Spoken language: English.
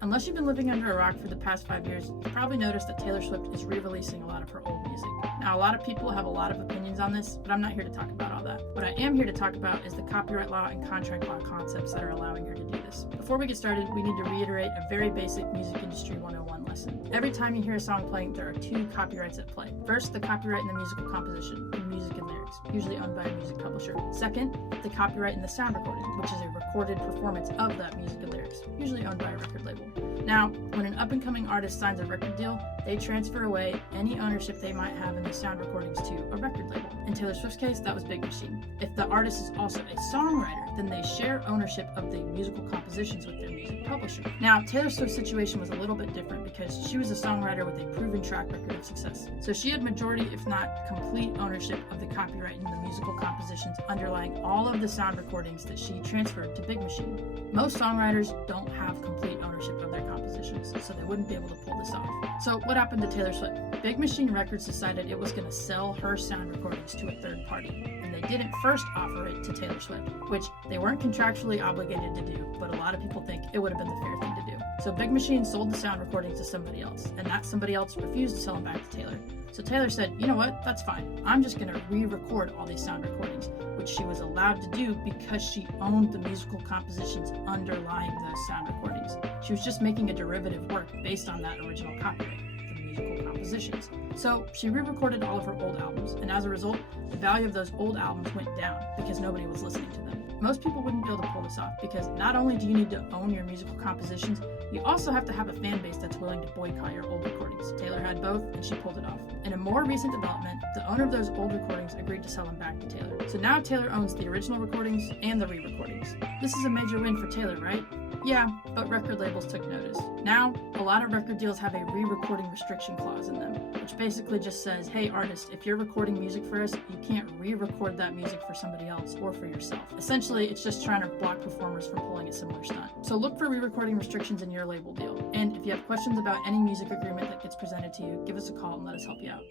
Unless you've been living under a rock for the past 5 years, you've probably noticed that Taylor Swift is re-releasing a lot of her old music. Now, a lot of people have a lot of opinions on this, but I'm not here to talk about all that. What I am here to talk about is the copyright law and contract law concepts that are allowing her to do this. Before we get started, we need to reiterate a very basic music industry 101 lesson. Every time you hear a song playing, there are two copyrights at play. First, the copyright in the musical composition, the music and lyrics, usually owned by a music publisher. Second, the copyright in the sound recording, which is a recorded performance of that music and lyrics, usually owned by a record label. Now, when an up-and-coming artist signs a record deal, they transfer away any ownership they might have in the sound recordings to a record label. In Taylor Swift's case, that was Big Machine. If the artist is also a songwriter, then they share ownership of the musical compositions with their music publisher. Now, Taylor Swift's situation was a little bit different because she was a songwriter with a proven track record of success. So she had majority, if not complete, ownership of the copyright in the musical compositions underlying all of the sound recordings that she transferred to Big Machine. Most songwriters don't have complete ownership of their compositions, so they wouldn't be able to pull this off. So what happened to Taylor Swift? Big Machine Records decided it was going to sell her sound recordings to a third party, and they didn't first offer it to Taylor Swift, which they weren't contractually obligated to do, but a lot of people think it would have been the fair thing to do. So Big Machine sold the sound recordings to somebody else, and that somebody else refused to sell them back to Taylor. So Taylor said, you know what, that's fine. I'm just going to re-record all these sound recordings, which she was allowed to do because she owned the musical compositions underlying those sound recordings. She was just making a derivative work based on that original copyright, the musical compositions. So she re-recorded all of her old albums, and as a result, the value of those old albums went down because nobody was listening to them. Most people wouldn't be able to pull this off because not only do you need to own your musical compositions, you also have to have a fan base that's willing to boycott your old recordings. Taylor had both, and she pulled it off. In a more recent development, the owner of those old recordings agreed to sell them back to Taylor. So now Taylor owns the original recordings and the re-recordings. This is a major win for Taylor, right? Yeah, but record labels took notice. Now, a lot of record deals have a re-recording restriction clause in them, which basically just says, hey artist, if you're recording music for us, you can't re-record that music for somebody else or for yourself. Essentially, it's just trying to block performers from pulling a similar stunt. So look for re-recording restrictions in your label deal. And if you have questions about any music agreement that gets presented to you, give us a call and let us help you out.